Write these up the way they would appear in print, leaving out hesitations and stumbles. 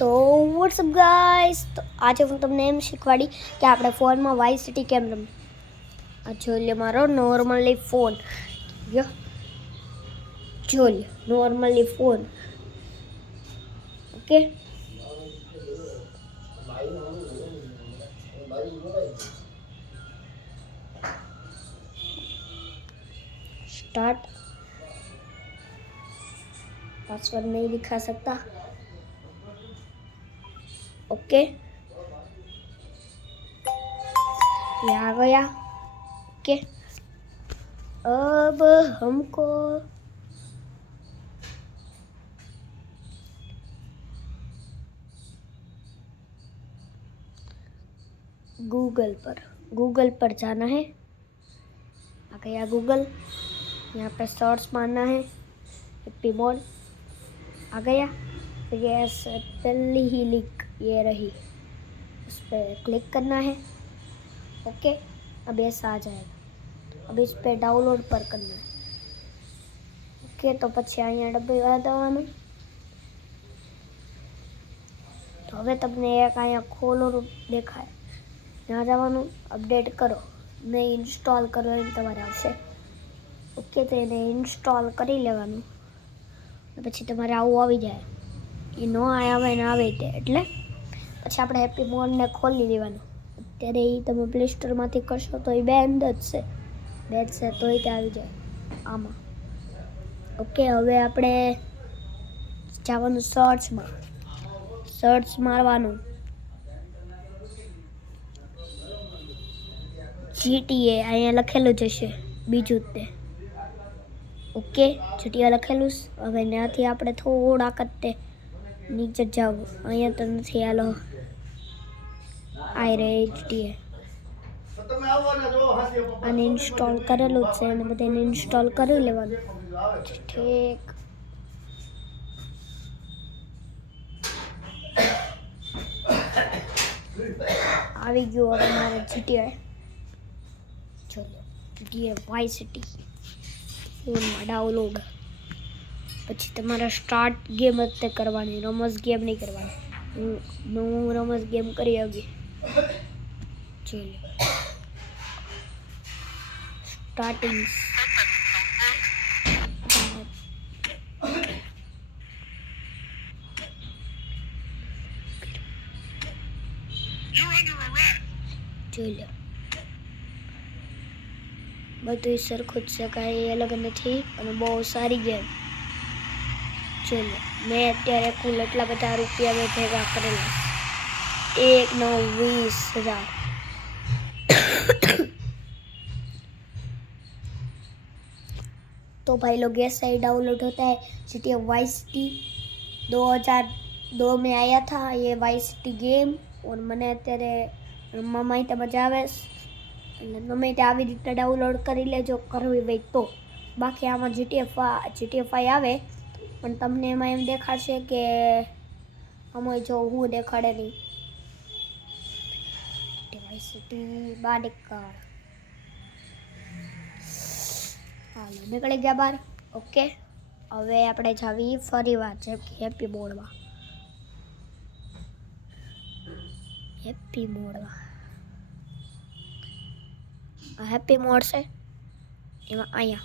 તો WhatsApp guys, તો આજે હું તમને એમ શીખવાડી કે આપણે ફોનમાં વાઇસ સિટી કેમ રમવું. આ જોઈ લે મારો નોર્મલી ફોન, જોઈ લે normally phone. Okay, start. Password नहीं दिखा सकता. ओके, ये आ गया. ओके, अब हमको गूगल पर जाना है. आ गया गूगल. यहाँ पे सर्च मारना है हैप्पी मोड. आ गया. फिर ये पहली ही लिंक ये रही, उस पर क्लिक करना है. ओके, अब ऐसा आ जाएगा. अब इस पर डाउनलोड पर करना है. ओके, तो પછી અહીંયા ડબ્બે દવાનું. તો હવે તમને એક અહીંયા ખોલેલું દેખાય, ત્યાં જવાનું, અપડેટ કરો ને ઇન્સ્ટોલ કરો એમ તમારે આવશે. ઓકે, તો એને ઇન્સ્ટોલ કરી લેવાનું. પછી તમારે આવું આવી જાય. એ ન આવે ને આવે તે એટલે પછી આપણે હેપી મોડને ખોલી દેવાનું. અત્યારે એ તમે પ્લે સ્ટોરમાંથી કરશો તો એ બેન્ડ જ છે તો એ આવી જાય આમાં. ઓકે, હવે આપણે જવાનું સર્ચ મારવાનું GTA. અહીંયા લખેલું જ હશે બીજું જ તે. ઓકે, GTA લખેલું. હવે ત્યાંથી આપણે થોડાક જ તે નીચે જાવ. અહીંયા તો નથી, હાલો આઈ રે GTA. આને ઇન્સ્ટોલ કરેલું જ છે અને બધાને ઇન્સ્ટોલ કરી લેવાનું. ઠીક, આવી ગયું હવે મારે GTA. ચલો, GTA વાઇસ સિટી ફોનમાં ડાઉનલોડ. પછી તમારે સ્ટાર્ટ ગેમ જ તે કરવાની, રમસ ગેમ નહીં કરવાની. હું રમસ ગેમ કરી આવી. જોઈ લો સ્ટાર્ટિંગ. જોઈ લો બધું સરખું જ છે, કાંઈ અલગ નથી અને બહુ સારી ગેમ. જોઈ લો, મેં અત્યારે કુલ એટલા બધા રૂપિયા મેં ભેગા કરેલા, 1,20,000. तो भाई लोग ऐसा ही डाउनलोड होता है GTA वाइस सिटी. 2002 में आया था ये वाइस सिटी गेम. और મને અત્યારે રમવામાં તો મજા આવે એટલે ગમે તે આવી રીતે ડાઉનલોડ કરી લેજો કરવી હોય તો. બાકી આમાં GTA 5 આવે પણ તમને એમાં એમ દેખાડશે કે આમાં જો હું દેખાડે નહીં. વાઇસ સિટી બહાર નીકળ. હાલો, નીકળી ગયા બહાર. ઓકે, હવે આપણે જાવી ફરી વાર જેમ કે હેપી મોડમાં. હેપી મોડ છે એમાં અહીંયા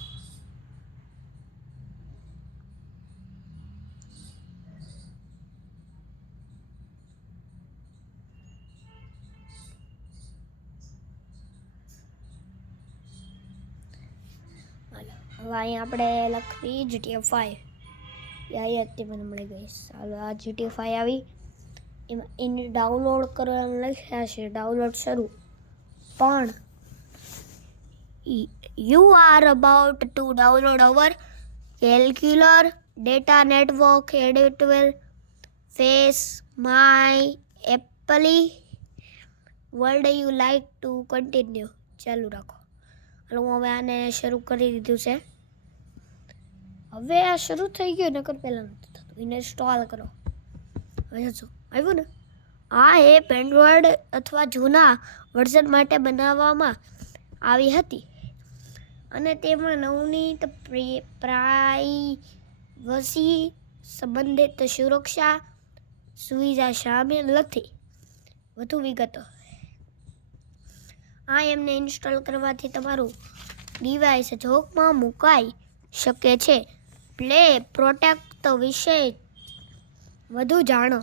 હવે અહીંયા આપણે લખવી GTA 5. અહીંયા તે મને મળી ગઈ. ચાલો, આ GTA 5 આવી. એમાં એને ડાઉનલોડ કરવાનું લખ્યા છે, ડાઉનલોડ શરૂ. પણ you are about to download our કેલ્ક્યુલર data network editable face my apply world you like to continue. ચાલુ રાખો. હાલો, હું હવે આને શરૂ કરી દીધું છે. હવે આ શરૂ થઈ ગયું, નકર પહેલાં નહોતું થતું. એને ઇન્સ્ટોલ કરો. હવે જજો આવ્યું ને. આ એપ એન્ડ્રોઈડ અથવા જૂના વર્ઝન માટે બનાવવામાં આવી હતી અને તેમાં નવનીત પ્રાઇવસી સંબંધિત સુરક્ષા સુવિધા શામેલ નથી. વધુ વિગતો. આ એમને ઇન્સ્ટોલ કરવાથી તમારું ડિવાઇસ જોખમમાં મુકાઈ શકે છે. પ્લે પ્રોટેક્ટ વિશે વધુ જાણો.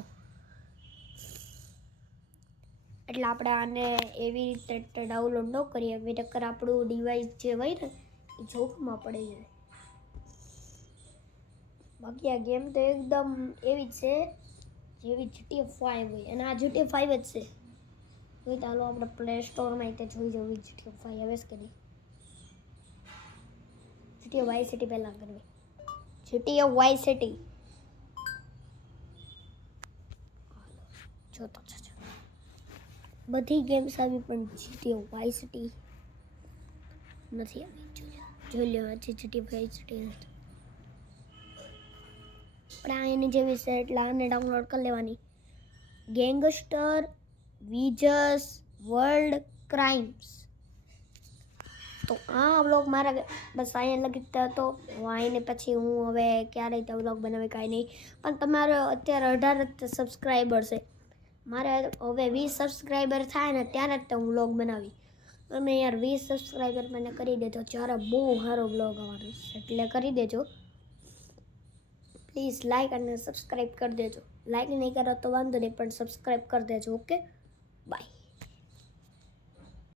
એટલે આપણે આને એવી રીતે ડાઉનલોડ ન કરીએ એવી નકર આપણું ડિવાઇસ જે હોય ને એ જોખમાં પડી જાય. બાકી આ ગેમ તો એકદમ એવી છે જેવી GTA 5 હોય અને આ GTA 5 જ છે. તો ચાલો આપણે પ્લે સ્ટોરમાં તે જોઈ જવી GTA 5 આવે કે નહીં. GTA Vice City પહેલાં કરવી. GTA Vice City જોતો જજો. બધી ગેમ્સ આવી પણ GTA Vice City નથી આવી. જોઈ લો આજે GTA Vice City નથી. પણ આ એની જેવી છે એટલે આને ડાઉનલોડ કરી લેવાની. Gangster Vegas world crimes. તો આ વ્લોગ મારા બસ અહીંયા લગી હતો. આને પછી હું હવે ક્યારેય તો વ્લોગ બનાવી કાંઈ નહીં. પણ તમારે અત્યારે 18 સબસ્ક્રાઈબર છે. મારે હવે 20 સબસ્ક્રાઈબર થાય ને ત્યારે જ હું વ્લોગ બનાવી. તમે યાર 20 સબસ્ક્રાઈબર મને કરી દેજો ત્યારે બહુ સારો વ્લોગ આવવાનો છે. એટલે કરી દેજો પ્લીઝ. લાઈક અને સબસ્ક્રાઈબ કરી દેજો. લાઈક નહીં કરો તો વાંધો નહીં પણ સબસ્ક્રાઈબ કરી દેજો. Okay bye.